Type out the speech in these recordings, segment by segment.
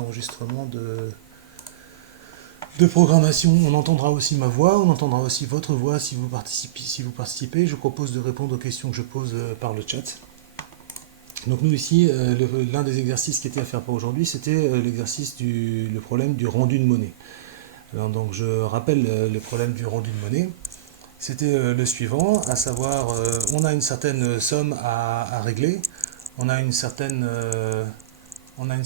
Enregistrement de programmation. On entendra aussi ma voix, on entendra aussi votre voix si vous participez. Je propose de répondre aux questions que je pose par le chat. Donc nous ici, l'un des exercices qui était à faire pour aujourd'hui, c'était le problème du rendu de monnaie. Alors donc je rappelle le problème du rendu de monnaie. C'était le suivant, à savoir, on a une certaine somme à régler, on a une certaine, un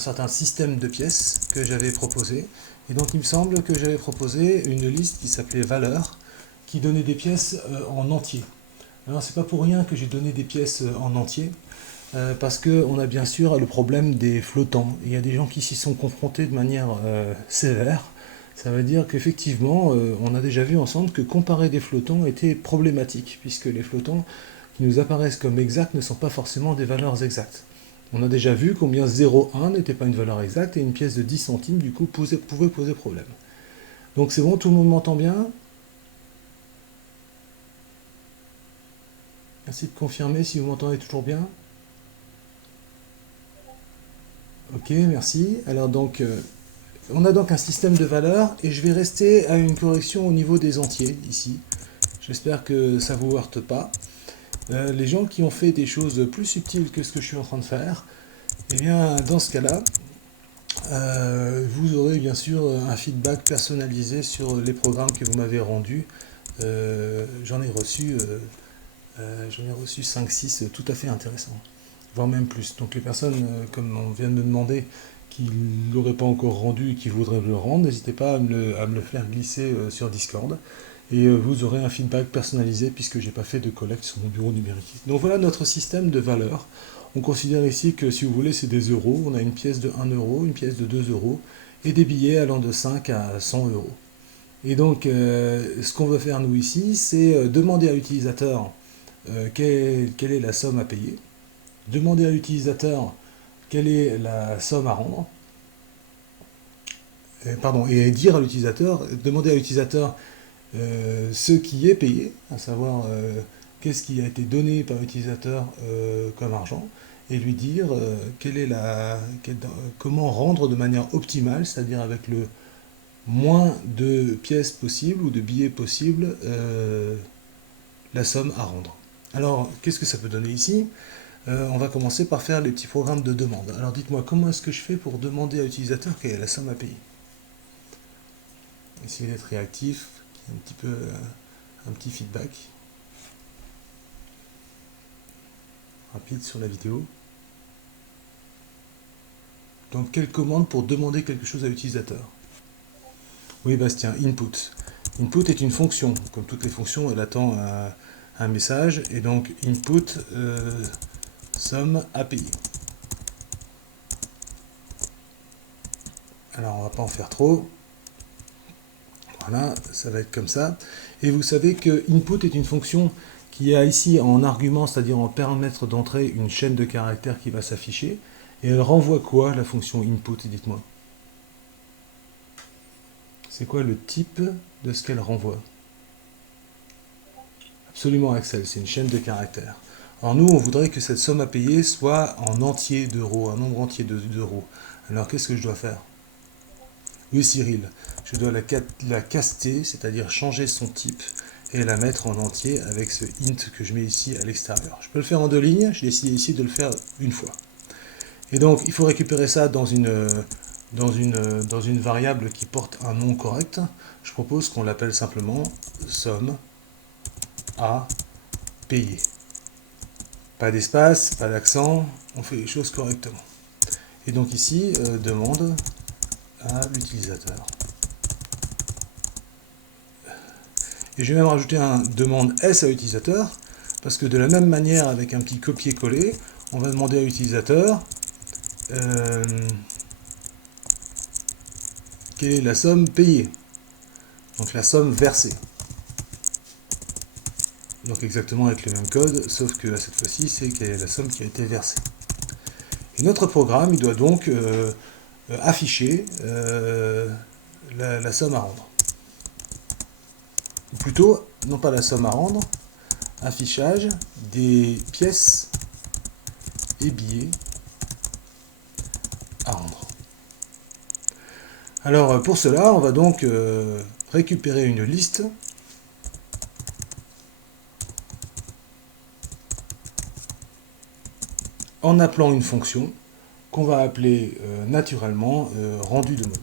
certain système de pièces que j'avais proposé. Et donc il me semble que j'avais proposé une liste qui s'appelait valeurs, qui donnait des pièces en entier. Alors c'est pas pour rien que j'ai donné des pièces en entier, parce qu'on a bien sûr le problème des flottants. Il y a des gens qui s'y sont confrontés de manière sévère. Ça veut dire qu'effectivement, on a déjà vu ensemble que comparer des flottants était problématique, puisque les flottants qui nous apparaissent comme exacts ne sont pas forcément des valeurs exactes. On a déjà vu combien 0,1 n'était pas une valeur exacte, et une pièce de 10 centimes, du coup, pouvait poser problème. Donc c'est bon, tout le monde m'entend bien? Merci de confirmer si vous m'entendez toujours bien. Ok, merci. Alors donc, on a donc un système de valeurs et je vais rester à une correction au niveau des entiers ici. J'espère que ça ne vous heurte pas. Les gens qui ont fait des choses plus subtiles que ce que je suis en train de faire, eh bien dans ce cas-là, vous aurez bien sûr un feedback personnalisé sur les programmes que vous m'avez rendus. J'en ai reçu 5-6 tout à fait intéressants, voire même plus. Donc les personnes, comme on vient de me demander, qui ne l'auraient pas encore rendu et qui voudraient le rendre, n'hésitez pas à me le faire glisser sur Discord. Et vous aurez un feedback personnalisé puisque j'ai pas fait de collecte sur mon bureau numérique. Donc voilà notre système de valeurs. On considère ici que si vous voulez c'est des euros. On a une pièce de 1 euro, une pièce de 2 euros et des billets allant de 5 à 100 euros. Et donc ce qu'on veut faire nous ici, c'est demander à l'utilisateur quelle est la somme à payer, demander à l'utilisateur quelle est la somme à rendre, et dire à l'utilisateur, demander à l'utilisateur ce qui est payé, à savoir qu'est-ce qui a été donné par l'utilisateur comme argent, et lui dire comment rendre de manière optimale, c'est-à-dire avec le moins de pièces possibles ou de billets possibles, la somme à rendre. Alors, qu'est-ce que ça peut donner ici? On va commencer par faire les petits programmes de demande. Alors dites-moi, comment est-ce que je fais pour demander à l'utilisateur quelle est la somme à payer? Essayez d'être réactif, un petit feedback rapide sur la vidéo. Donc, quelle commande pour demander quelque chose à l'utilisateur? Oui, Bastien, input. Input est une fonction. Comme toutes les fonctions, elle attend un message. Et donc, input, somme à payer. Alors, on va pas en faire trop. Voilà, ça va être comme ça. Et vous savez que input est une fonction qui a ici en argument, c'est-à-dire en paramètre d'entrée, une chaîne de caractères qui va s'afficher. Et elle renvoie quoi, la fonction input, dites-moi? C'est quoi le type de ce qu'elle renvoie? Absolument, Axel, c'est une chaîne de caractères. Alors nous, on voudrait que cette somme à payer soit en entier d'euros, un nombre entier d'euros. Alors qu'est-ce que je dois faire? Oui, Cyril, je dois la caster, c'est-à-dire changer son type, et la mettre en entier avec ce int que je mets ici à l'extérieur. Je peux le faire en 2 lignes, j'ai décidé ici de le faire une fois. Et donc, il faut récupérer ça dans une variable qui porte un nom correct. Je propose qu'on l'appelle simplement somme à payer. Pas d'espace, pas d'accent, on fait les choses correctement. Et donc ici, demande à l'utilisateur. Et je vais même rajouter un demande S à l'utilisateur, parce que de la même manière, avec un petit copier-coller, on va demander à l'utilisateur quelle est la somme payée, donc la somme versée. Donc exactement avec le même code, sauf que là, cette fois-ci, c'est quelle est la somme qui a été versée. Et notre programme, il doit donc afficher la somme à rendre. Ou plutôt, non pas la somme à rendre, affichage des pièces et billets Alors pour cela, on va donc récupérer une liste en appelant une fonction qu'on va appeler naturellement rendu de monnaie.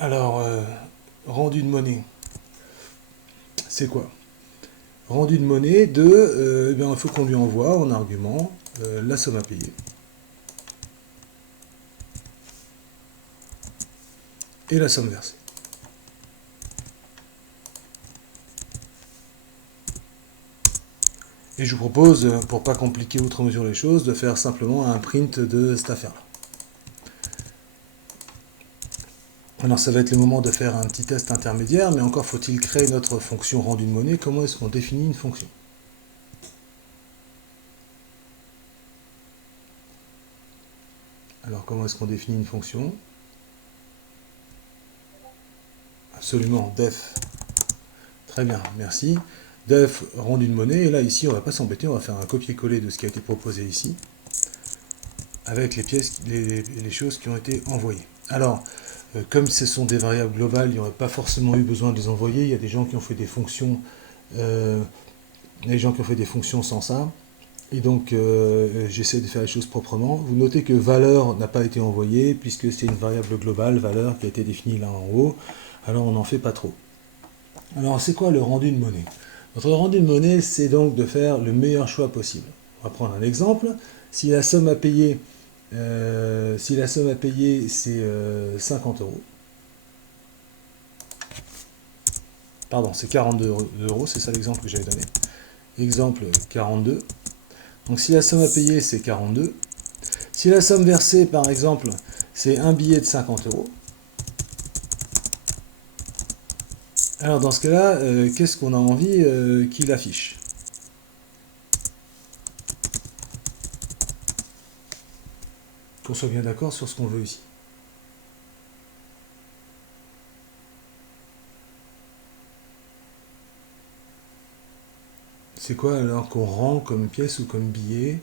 Alors, rendu de monnaie, c'est quoi? Rendu de monnaie de, il faut qu'on lui envoie en argument la somme à payer et la somme versée. Et je vous propose, pour pas compliquer outre mesure les choses, de faire simplement un print de cette affaire-là. Alors ça va être le moment de faire un petit test intermédiaire, mais encore faut-il créer notre fonction rendu de monnaie. Comment est-ce qu'on définit une fonction? Alors comment est-ce qu'on définit une fonction? Absolument, def. Très bien, merci. Def rendu de monnaie, et là ici on va pas s'embêter, on va faire un copier-coller de ce qui a été proposé ici, avec les pièces, les choses qui ont été envoyées. Alors, comme ce sont des variables globales, il n'y aurait pas forcément eu besoin de les envoyer. Il y a des gens qui ont fait des fonctions, sans ça. Et donc, j'essaie de faire les choses proprement. Vous notez que valeur n'a pas été envoyée, puisque c'est une variable globale, valeur, qui a été définie là en haut. Alors, on n'en fait pas trop. Alors, c'est quoi le rendu de monnaie? Notre rendu de monnaie, c'est donc de faire le meilleur choix possible. On va prendre un exemple. Si la somme à payer, c'est 50 euros. Pardon, c'est 42 euros, c'est ça l'exemple que j'avais donné. Exemple 42. Donc si la somme à payer, c'est 42. Si la somme versée, par exemple, c'est un billet de 50 euros, alors dans ce cas-là, qu'est-ce qu'on a envie qu'il affiche? Qu'on soit bien d'accord sur ce qu'on veut ici. C'est quoi alors qu'on rend comme pièce ou comme billet?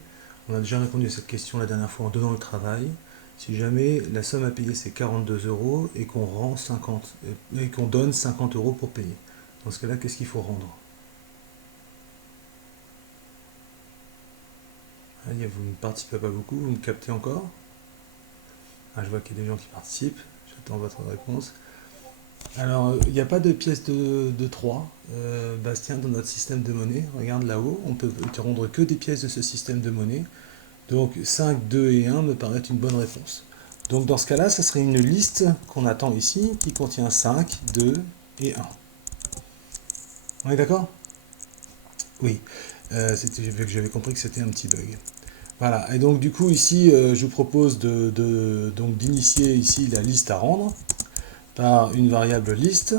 On a déjà répondu à cette question la dernière fois en donnant le travail. Si jamais la somme à payer c'est 42 euros et qu'on rend 50 et qu'on donne 50 euros pour payer. Dans ce cas-là, qu'est-ce qu'il faut rendre? Vous ne participez pas beaucoup, vous me captez encore? Je vois qu'il y a des gens qui participent, j'attends votre réponse. Alors, il n'y a pas de pièce de 3, Bastien, dans notre système de monnaie. Regarde là-haut, on peut te rendre que des pièces de ce système de monnaie. Donc 5, 2 et 1 me paraît une bonne réponse. Donc dans ce cas-là, ça serait une liste qu'on attend ici qui contient 5, 2 et 1. On est d'accord? Oui. J'avais compris que c'était un petit bug. Voilà. Et donc du coup ici, je vous propose d'initier ici la liste à rendre par une variable liste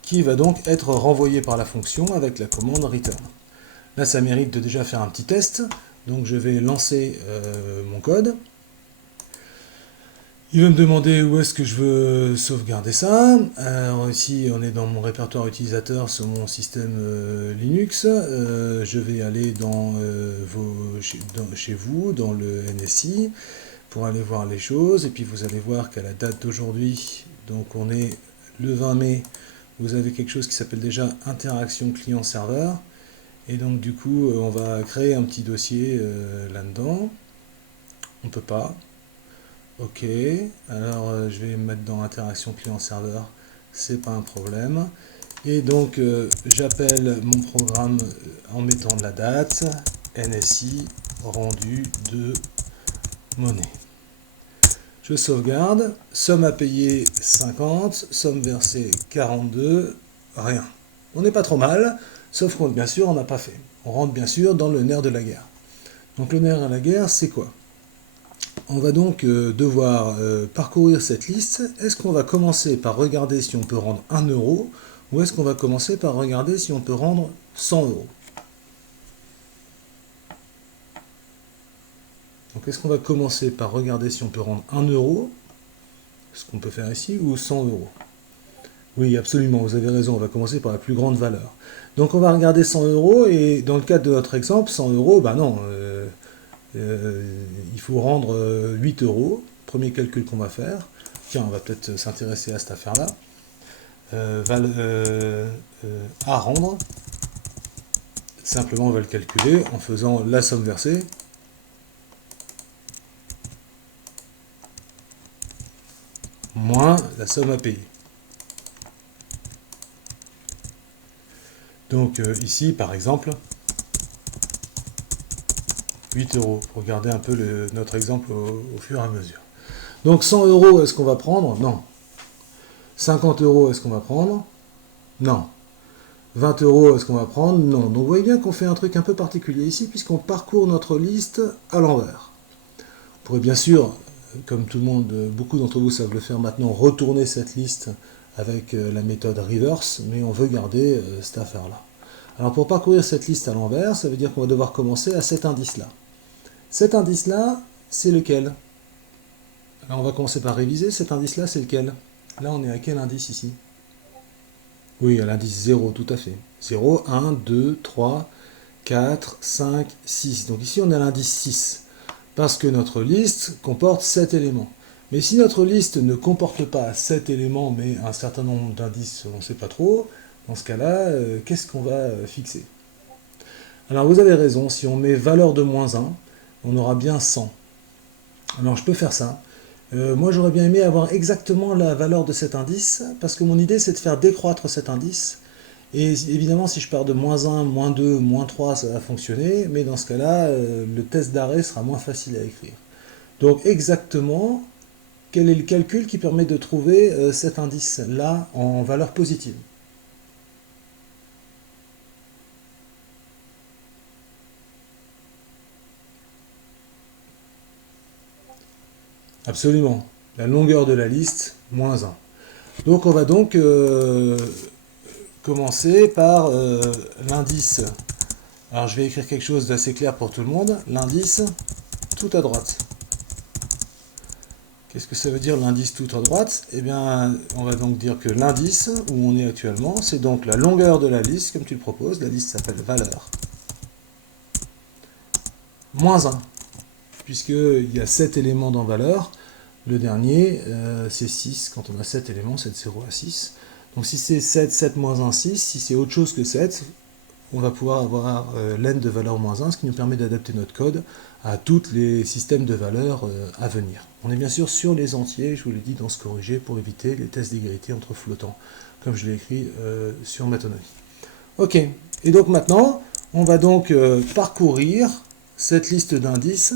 qui va donc être renvoyée par la fonction avec la commande return. Là, ça mérite de déjà faire un petit test. Donc je vais lancer mon code. Il va me demander où est-ce que je veux sauvegarder ça. Alors ici, on est dans mon répertoire utilisateur sur mon système Linux. Je vais aller chez vous, dans le NSI, pour aller voir les choses. Et puis vous allez voir qu'à la date d'aujourd'hui, donc on est le 20 mai, vous avez quelque chose qui s'appelle déjà interaction client-serveur. Et donc du coup, on va créer un petit dossier là-dedans. On peut pas. Ok, alors je vais me mettre dans interaction client-serveur, c'est pas un problème. Et donc j'appelle mon programme en mettant de la date, NSI rendu de monnaie. Je sauvegarde, somme à payer 50, somme versée 42, rien. On n'est pas trop mal, sauf qu'on bien sûr on n'a pas fait. On rentre bien sûr dans le nerf de la guerre. Donc le nerf de la guerre, c'est quoi? On va donc devoir parcourir cette liste. Est-ce qu'on va commencer par regarder si on peut rendre 1 euro ou est-ce qu'on va commencer par regarder si on peut rendre 100 euros? Donc est-ce qu'on va commencer par regarder si on peut rendre 1 euro, ce qu'on peut faire ici, ou 100 euros? Oui, absolument, vous avez raison, on va commencer par la plus grande valeur. Donc on va regarder 100 euros et dans le cadre de notre exemple, 100 euros, bah non, il faut rendre 8 euros. Premier calcul qu'on va faire. Tiens, on va peut-être s'intéresser à cette affaire-là. À rendre, simplement on va le calculer en faisant la somme versée moins la somme à payer. Donc ici, par exemple, 8 euros, pour regarder un peu notre exemple au fur et à mesure. Donc 100 euros, est-ce qu'on va prendre? Non. 50 euros, est-ce qu'on va prendre? Non. 20 euros, est-ce qu'on va prendre? Non. Donc vous voyez bien qu'on fait un truc un peu particulier ici, puisqu'on parcourt notre liste à l'envers. On pourrait bien sûr, comme tout le monde, beaucoup d'entre vous savent le faire maintenant, retourner cette liste avec la méthode reverse, mais on veut garder cette affaire-là. Alors pour parcourir cette liste à l'envers, ça veut dire qu'on va devoir commencer à cet indice-là. Cet indice-là, c'est lequel? Alors on va commencer par réviser. Cet indice-là, c'est lequel? Là, on est à quel indice ici? Oui, à l'indice 0, tout à fait. 0, 1, 2, 3, 4, 5, 6. Donc ici, on est à l'indice 6. Parce que notre liste comporte 7 éléments. Mais si notre liste ne comporte pas 7 éléments, mais un certain nombre d'indices, on ne sait pas trop, dans ce cas-là, qu'est-ce qu'on va fixer? Alors vous avez raison, si on met valeur de moins 1, on aura bien 100. Alors je peux faire ça. Moi j'aurais bien aimé avoir exactement la valeur de cet indice, parce que mon idée c'est de faire décroître cet indice. Et évidemment si je pars de moins 1, moins 2, moins 3, ça va fonctionner, mais dans ce cas-là, le test d'arrêt sera moins facile à écrire. Donc exactement, quel est le calcul qui permet de trouver cet indice-là en valeur positive? Absolument. La longueur de la liste, moins 1. Donc on va donc commencer par l'indice. Alors je vais écrire quelque chose d'assez clair pour tout le monde. L'indice tout à droite. Qu'est-ce que ça veut dire l'indice tout à droite? Eh bien, on va donc dire que l'indice où on est actuellement, c'est donc la longueur de la liste, comme tu le proposes. La liste s'appelle valeur. Moins 1, puisqu'il y a 7 éléments dans valeur. Le dernier, c'est 6. Quand on a 7 éléments, c'est de 0 à 6. Donc si c'est 7, 7 moins 1, 6. Si c'est autre chose que 7, on va pouvoir avoir len de valeur moins 1, ce qui nous permet d'adapter notre code à tous les systèmes de valeurs à venir. On est bien sûr sur les entiers, je vous l'ai dit dans ce corrigé, pour éviter les tests d'égalité entre flottants, comme je l'ai écrit sur Matonoi. Ok, et donc maintenant, on va donc parcourir cette liste d'indices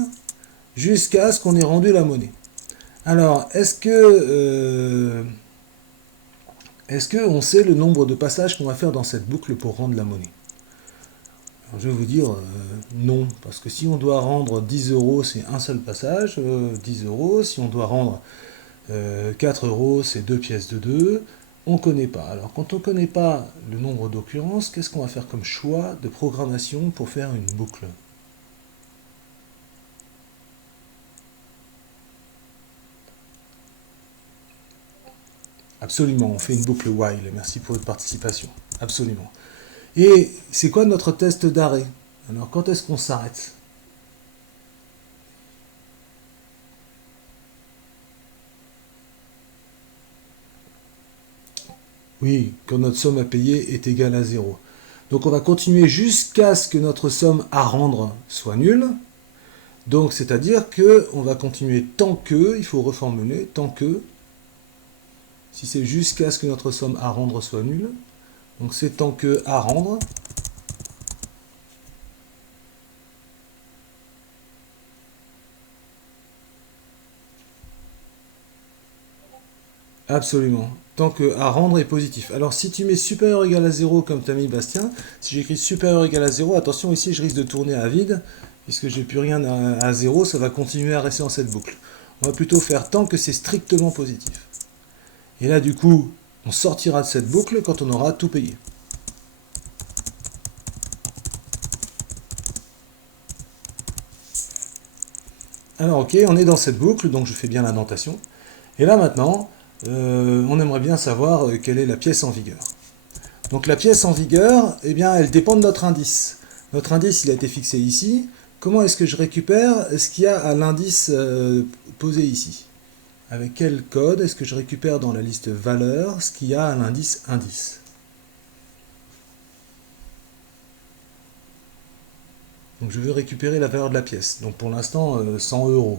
jusqu'à ce qu'on ait rendu la monnaie. Alors, est-ce qu'on sait le nombre de passages qu'on va faire dans cette boucle pour rendre la monnaie? Alors, je vais vous dire non, parce que si on doit rendre 10 euros, c'est un seul passage, 10 euros. Si on doit rendre 4 euros, c'est deux pièces de 2. On ne connaît pas. Alors, quand on ne connaît pas le nombre d'occurrences, qu'est-ce qu'on va faire comme choix de programmation pour faire une boucle? Absolument, on fait une boucle while. Merci pour votre participation. Absolument. Et c'est quoi notre test d'arrêt? Alors, quand est-ce qu'on s'arrête? Oui, quand notre somme à payer est égale à 0. Donc on va continuer jusqu'à ce que notre somme à rendre soit nulle. Donc c'est-à-dire qu'on va continuer tant que, il faut reformuler, tant que, si c'est jusqu'à ce que notre somme à rendre soit nulle, donc c'est tant que à rendre, absolument, tant que à rendre est positif. Alors si tu mets supérieur ou égal à 0 comme tu as mis Bastien, si j'écris supérieur ou égal à 0, attention ici je risque de tourner à vide, puisque j'ai plus rien à 0, ça va continuer à rester dans cette boucle. On va plutôt faire tant que c'est strictement positif. Et là du coup, on sortira de cette boucle quand on aura tout payé. Alors ok, on est dans cette boucle, donc je fais bien l'indentation. Et là maintenant, on aimerait bien savoir quelle est la pièce en vigueur. Donc la pièce en vigueur, eh bien, elle dépend de notre indice. Notre indice, il a été fixé ici. Comment est-ce que je récupère ce qu'il y a à l'indice posé ici? Avec quel code est-ce que je récupère dans la liste valeur ce qu'il y a à l'indice indice? Donc je veux récupérer la valeur de la pièce. Donc pour l'instant, 100 euros.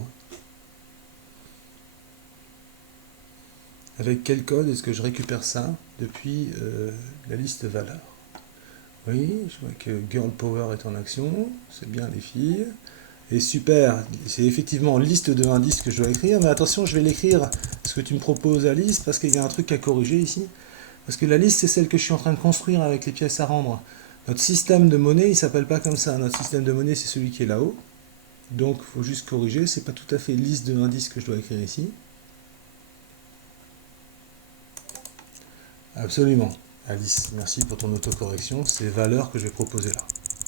Avec quel code est-ce que je récupère ça depuis la liste valeur? Oui, je vois que Girl Power est en action. C'est bien les filles. Et super, c'est effectivement liste de indices que je dois écrire. Mais attention, je vais l'écrire ce que tu me proposes, Alice, parce qu'il y a un truc à corriger ici. Parce que la liste, c'est celle que je suis en train de construire avec les pièces à rendre. Notre système de monnaie, il s'appelle pas comme ça. Notre système de monnaie, c'est celui qui est là-haut. Donc, il faut juste corriger. C'est pas tout à fait liste de indices que je dois écrire ici. Absolument. Alice, merci pour ton autocorrection. C'est valeur que je vais proposer là.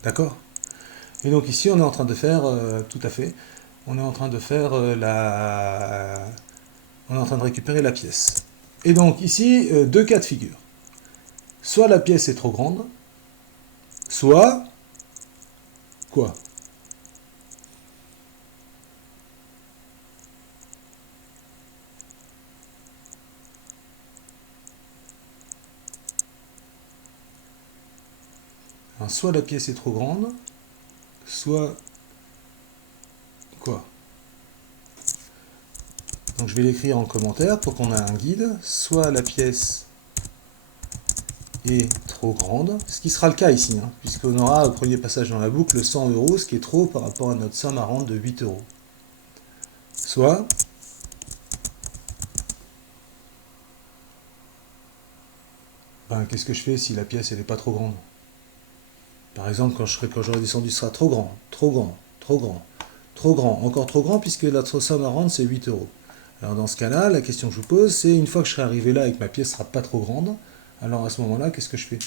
D'accord? Et donc ici, on est en train de faire, tout à fait, on est en train de faire on est en train de récupérer la pièce. Et donc ici, deux cas de figure. Soit la pièce est trop grande, soit quoi? Alors, soit la pièce est trop grande, soit quoi? Donc je vais l'écrire en commentaire pour qu'on ait un guide. Soit la pièce est trop grande, ce qui sera le cas ici, hein, puisqu'on aura au premier passage dans la boucle 100 euros, ce qui est trop par rapport à notre somme à rendre de 8 euros. Soit, ben, qu'est-ce que je fais si la pièce elle n'est pas trop grande? Par exemple, quand j'aurai descendu, ce sera trop grand, trop grand, trop grand, trop grand, encore trop grand, puisque la somme à rendre c'est 8 euros. Alors dans ce cas-là, la question que je vous pose, c'est une fois que je serai arrivé là et que ma pièce sera pas trop grande, alors à ce moment-là, qu'est-ce que je fais?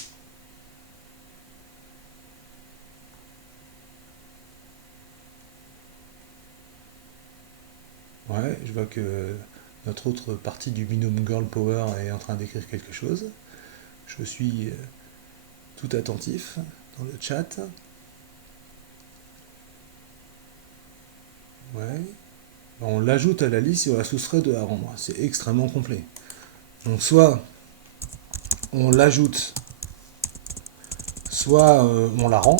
Ouais, je vois que notre autre partie du binôme Girl Power est en train d'écrire quelque chose. Je suis tout attentif dans le chat. Ouais. On l'ajoute à la liste et on la soustrait de à rendre. C'est extrêmement complet. Donc soit on l'ajoute, soit on la rend.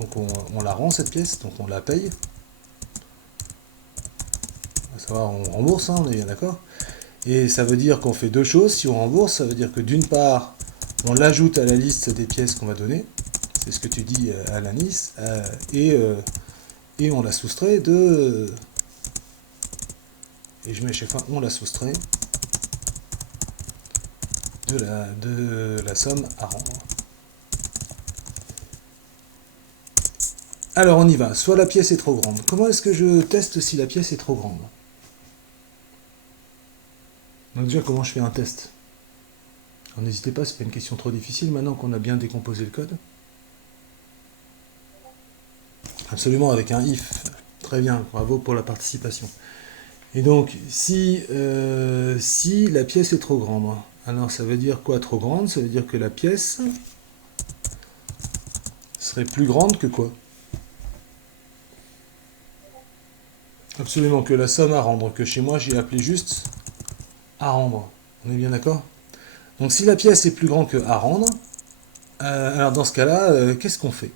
Donc on la rend cette pièce, donc on la paye. À savoir on rembourse, hein, on est bien d'accord. Et ça veut dire qu'on fait deux choses. Si on rembourse, ça veut dire que d'une part, on l'ajoute à la liste des pièces qu'on va donner. C'est ce que tu dis à l'Anis. Et on la soustrait de... Et je mets à chaque fois on la soustrait de la somme à rendre. Alors on y va. Soit la pièce est trop grande. Comment est-ce que je teste si la pièce est trop grande? Donc déjà, comment je fais un test? N'hésitez pas, c'est pas une question trop difficile maintenant qu'on a bien décomposé le code. Absolument, avec un if. Très bien, bravo pour la participation. Et donc, si la pièce est trop grande, alors ça veut dire quoi trop grande? Ça veut dire que la pièce serait plus grande que quoi? Absolument, que la somme à rendre, que chez moi j'ai appelé juste à rendre. On est bien d'accord? Donc si la pièce est plus grande que à rendre, alors dans ce cas-là, qu'est-ce qu'on fait?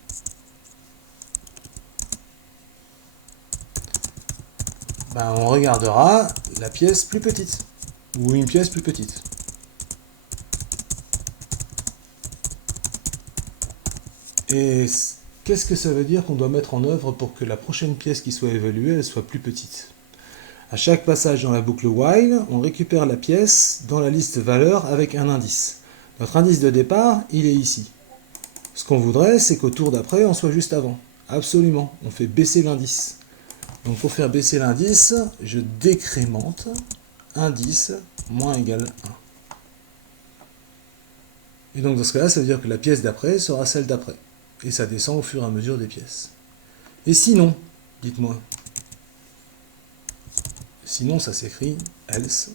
Ben, on regardera la pièce plus petite, ou une pièce plus petite. Et qu'est-ce que ça veut dire qu'on doit mettre en œuvre pour que la prochaine pièce qui soit évaluée, elle soit plus petite? À chaque passage dans la boucle while, on récupère la pièce dans la liste valeur avec un indice. Notre indice de départ, il est ici. Ce qu'on voudrait, c'est qu'au tour d'après, on soit juste avant. Absolument, on fait baisser l'indice. Donc pour faire baisser l'indice, je décrémente indice moins égal 1. Et donc dans ce cas-là, ça veut dire que la pièce d'après sera celle d'après. Et ça descend au fur et à mesure des pièces. Et sinon, dites-moi. Sinon, ça s'écrit else.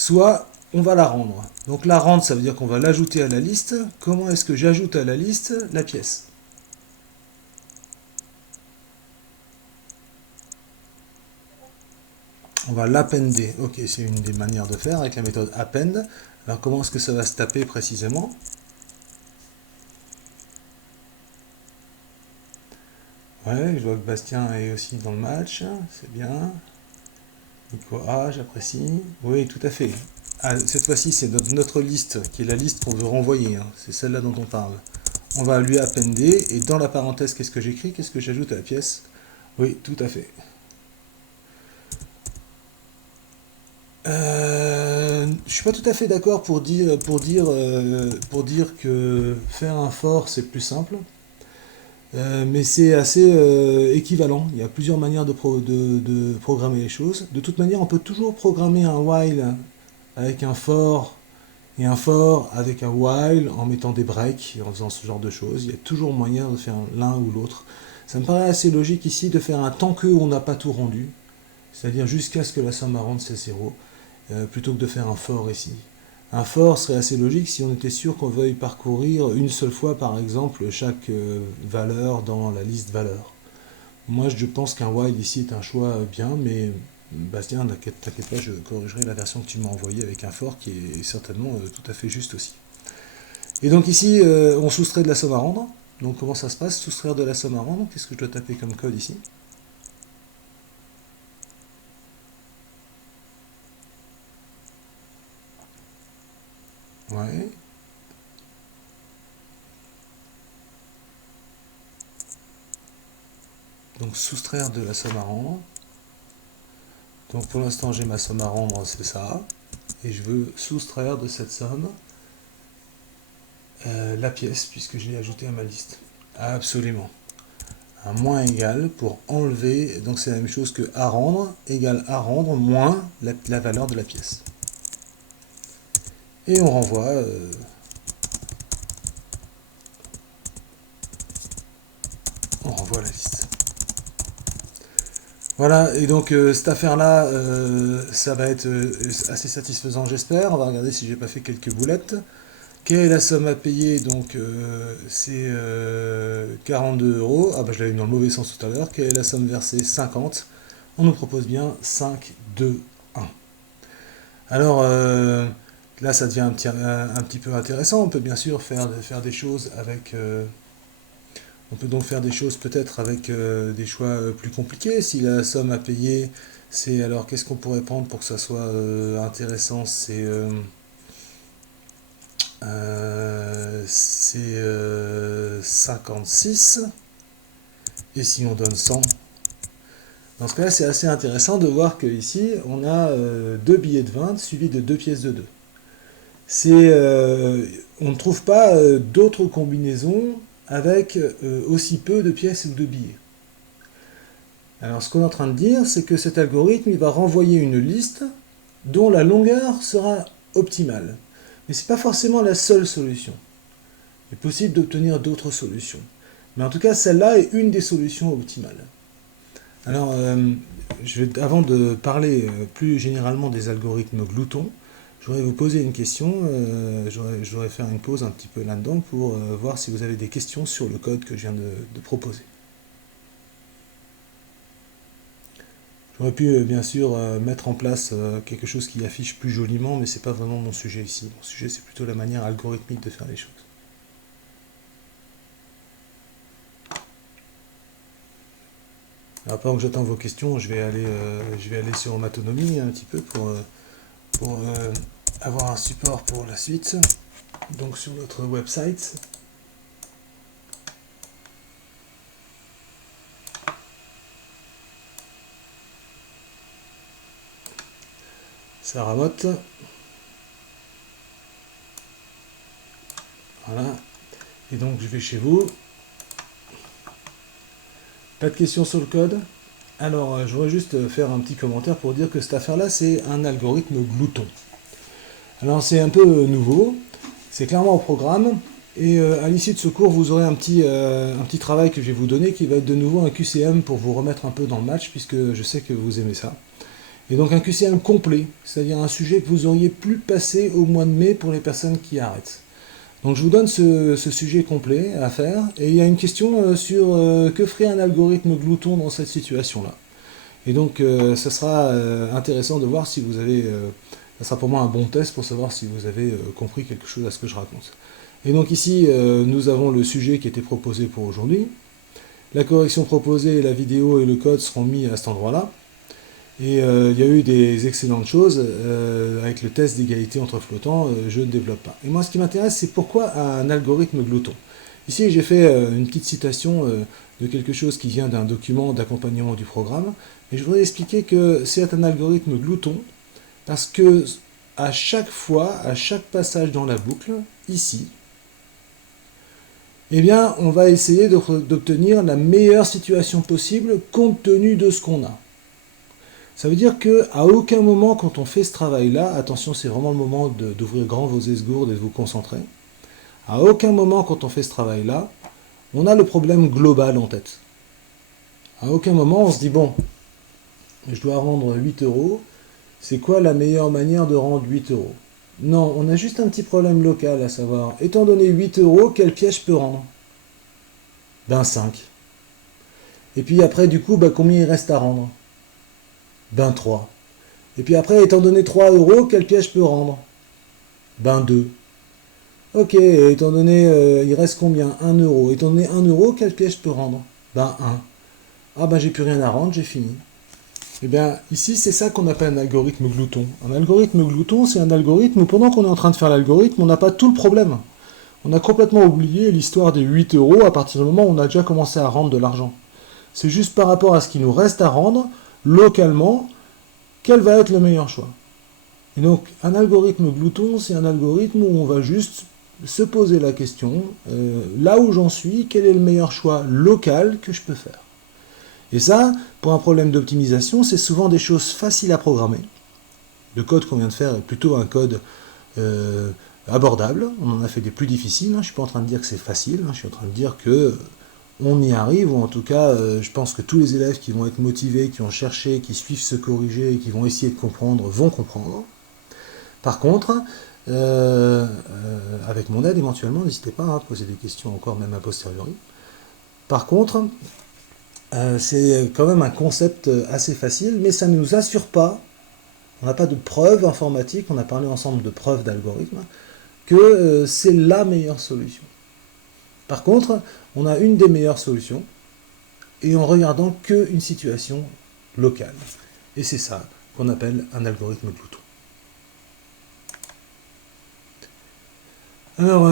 soit on va la rendre. Donc la rendre, ça veut dire qu'on va l'ajouter à la liste. Comment est-ce que j'ajoute à la liste la pièce? On va l'appender. Ok, c'est une des manières de faire avec la méthode append. Alors comment est-ce que ça va se taper précisément? Ouais, je vois que Bastien est aussi dans le match, c'est bien. Nico A, j'apprécie. Oui, tout à fait. Ah, cette fois-ci, c'est notre liste, qui est la liste qu'on veut renvoyer. Hein. C'est celle-là dont on parle. On va lui appender, et dans la parenthèse, qu'est-ce que j'écris? Qu'est-ce que j'ajoute à la pièce? Oui, tout à fait. Je suis pas tout à fait d'accord pour dire que faire un for c'est plus simple. Mais c'est assez équivalent. Il y a plusieurs manières de programmer les choses. De toute manière, on peut toujours programmer un while avec un for et un for avec un while en mettant des breaks et en faisant ce genre de choses. Il y a toujours moyen de faire l'un ou l'autre. Ça me paraît assez logique ici de faire un tant que on n'a pas tout rendu, c'est-à-dire jusqu'à ce que la somme à rendre c'est 0, plutôt que de faire un for ici. Un for serait assez logique si on était sûr qu'on veuille parcourir une seule fois, par exemple, chaque valeur dans la liste valeurs. Moi, je pense qu'un while ici est un choix bien, mais Bastien, t'inquiète pas, je corrigerai la version que tu m'as envoyée avec un for qui est certainement tout à fait juste aussi. Et donc ici, on soustrait de la somme à rendre. Donc comment ça se passe? Soustraire de la somme à rendre. Qu'est-ce que je dois taper comme code ici? Ouais. Donc soustraire de la somme à rendre. Donc pour l'instant j'ai ma somme à rendre, c'est ça. Et je veux soustraire de cette somme la pièce, puisque je l'ai ajoutée à ma liste. Absolument. Un moins égal pour enlever, donc c'est la même chose que à rendre, égale à rendre moins la valeur de la pièce. Et on renvoie la liste. Voilà, et donc cette affaire-là, ça va être assez satisfaisant, j'espère. On va regarder si j'ai pas fait quelques boulettes. Quelle est la somme à payer? Donc c'est 42 euros. Ah bah je l'avais mis dans le mauvais sens tout à l'heure. Quelle est la somme versée? 50. On nous propose bien 5, 2, 1. Alors là ça devient un petit peu intéressant. On peut bien sûr faire des choses avec... on peut donc faire des choses peut-être avec des choix plus compliqués. Si la somme à payer, c'est... Alors qu'est-ce qu'on pourrait prendre pour que ça soit intéressant? C'est 56. Et si on donne 100, dans ce cas-là, c'est assez intéressant de voir qu'ici, on a deux billets de 20 suivis de deux pièces de 2. On ne trouve pas d'autres combinaisons avec aussi peu de pièces ou de billets. Alors, ce qu'on est en train de dire, c'est que cet algorithme, il va renvoyer une liste dont la longueur sera optimale. Mais ce n'est pas forcément la seule solution. Il est possible d'obtenir d'autres solutions. Mais en tout cas, celle-là est une des solutions optimales. Alors, avant de parler plus généralement des algorithmes gloutons, je voudrais vous poser une question. Je voudrais faire une pause un petit peu là-dedans pour voir si vous avez des questions sur le code que je viens de proposer. J'aurais pu bien sûr mettre en place quelque chose qui affiche plus joliment, mais c'est pas vraiment mon sujet ici. Mon sujet c'est plutôt la manière algorithmique de faire les choses. Alors pendant que j'attends vos questions, je vais aller sur Matonomie un petit peu pour avoir un support pour la suite. Donc sur notre website. Ça ramote. Voilà. Et donc je vais chez vous. Pas de questions sur le code? Alors je voudrais juste faire un petit commentaire pour dire que cette affaire-là, c'est un algorithme glouton. Alors c'est un peu nouveau, c'est clairement au programme, et à l'issue de ce cours, vous aurez un petit travail que je vais vous donner qui va être de nouveau un QCM pour vous remettre un peu dans le match, puisque je sais que vous aimez ça. Et donc un QCM complet, c'est-à-dire un sujet que vous auriez plus passé au mois de mai pour les personnes qui arrêtent. Donc je vous donne ce sujet complet à faire, et il y a une question sur que ferait un algorithme glouton dans cette situation-là. Et donc ce sera intéressant de voir si vous avez, ça sera pour moi un bon test pour savoir si vous avez compris quelque chose à ce que je raconte. Et donc ici, nous avons le sujet qui était proposé pour aujourd'hui. La correction proposée, la vidéo et le code seront mis à cet endroit-là. Et il y a eu des excellentes choses avec le test d'égalité entre flottants, je ne développe pas. Et moi, ce qui m'intéresse, c'est pourquoi un algorithme glouton. Ici, j'ai fait une petite citation de quelque chose qui vient d'un document d'accompagnement du programme. Et je voudrais expliquer que c'est un algorithme glouton parce que à chaque fois, à chaque passage dans la boucle, ici, eh bien, on va essayer d'obtenir la meilleure situation possible compte tenu de ce qu'on a. Ça veut dire qu'à aucun moment, quand on fait ce travail-là, attention, c'est vraiment le moment d'ouvrir grand vos esgourdes et de vous concentrer, à aucun moment, quand on fait ce travail-là, on a le problème global en tête. À aucun moment, on se dit, bon, je dois rendre 8 euros, c'est quoi la meilleure manière de rendre 8 euros? Non, on a juste un petit problème local, à savoir, étant donné 8 euros, quelle pièce je peux rendre? Ben 5. Et puis après, du coup, combien il reste à rendre? Ben 3. Et puis après, étant donné 3 euros, quelle pièce je peux rendre? Ben 2. Ok, et étant donné, il reste combien? 1 euro. Étant donné 1 euro, quelle pièce je peux rendre? Ben 1. Ah ben j'ai plus rien à rendre, j'ai fini. Eh bien, ici, c'est ça qu'on appelle un algorithme glouton. Un algorithme glouton, c'est un algorithme où pendant qu'on est en train de faire l'algorithme, on n'a pas tout le problème. On a complètement oublié l'histoire des 8 euros à partir du moment où on a déjà commencé à rendre de l'argent. C'est juste par rapport à ce qui nous reste à rendre, localement, quel va être le meilleur choix. Et donc, un algorithme glouton, c'est un algorithme où on va juste se poser la question, là où j'en suis, quel est le meilleur choix local que je peux faire. Et ça, pour un problème d'optimisation, c'est souvent des choses faciles à programmer. Le code qu'on vient de faire est plutôt un code abordable. On en a fait des plus difficiles. Je ne suis pas en train de dire que c'est facile. Je suis en train de dire que on y arrive, ou en tout cas, je pense que tous les élèves qui vont être motivés, qui ont cherché, qui suivent se corriger et qui vont essayer de comprendre, vont comprendre. Par contre, avec mon aide éventuellement, n'hésitez pas à poser des questions encore même a posteriori. Par contre, c'est quand même un concept assez facile, mais ça ne nous assure pas, on n'a pas de preuve informatique, on a parlé ensemble de preuves d'algorithme, que c'est la meilleure solution. Par contre, on a une des meilleures solutions, et en regardant qu'une situation locale. Et c'est ça qu'on appelle un algorithme glouton. Alors,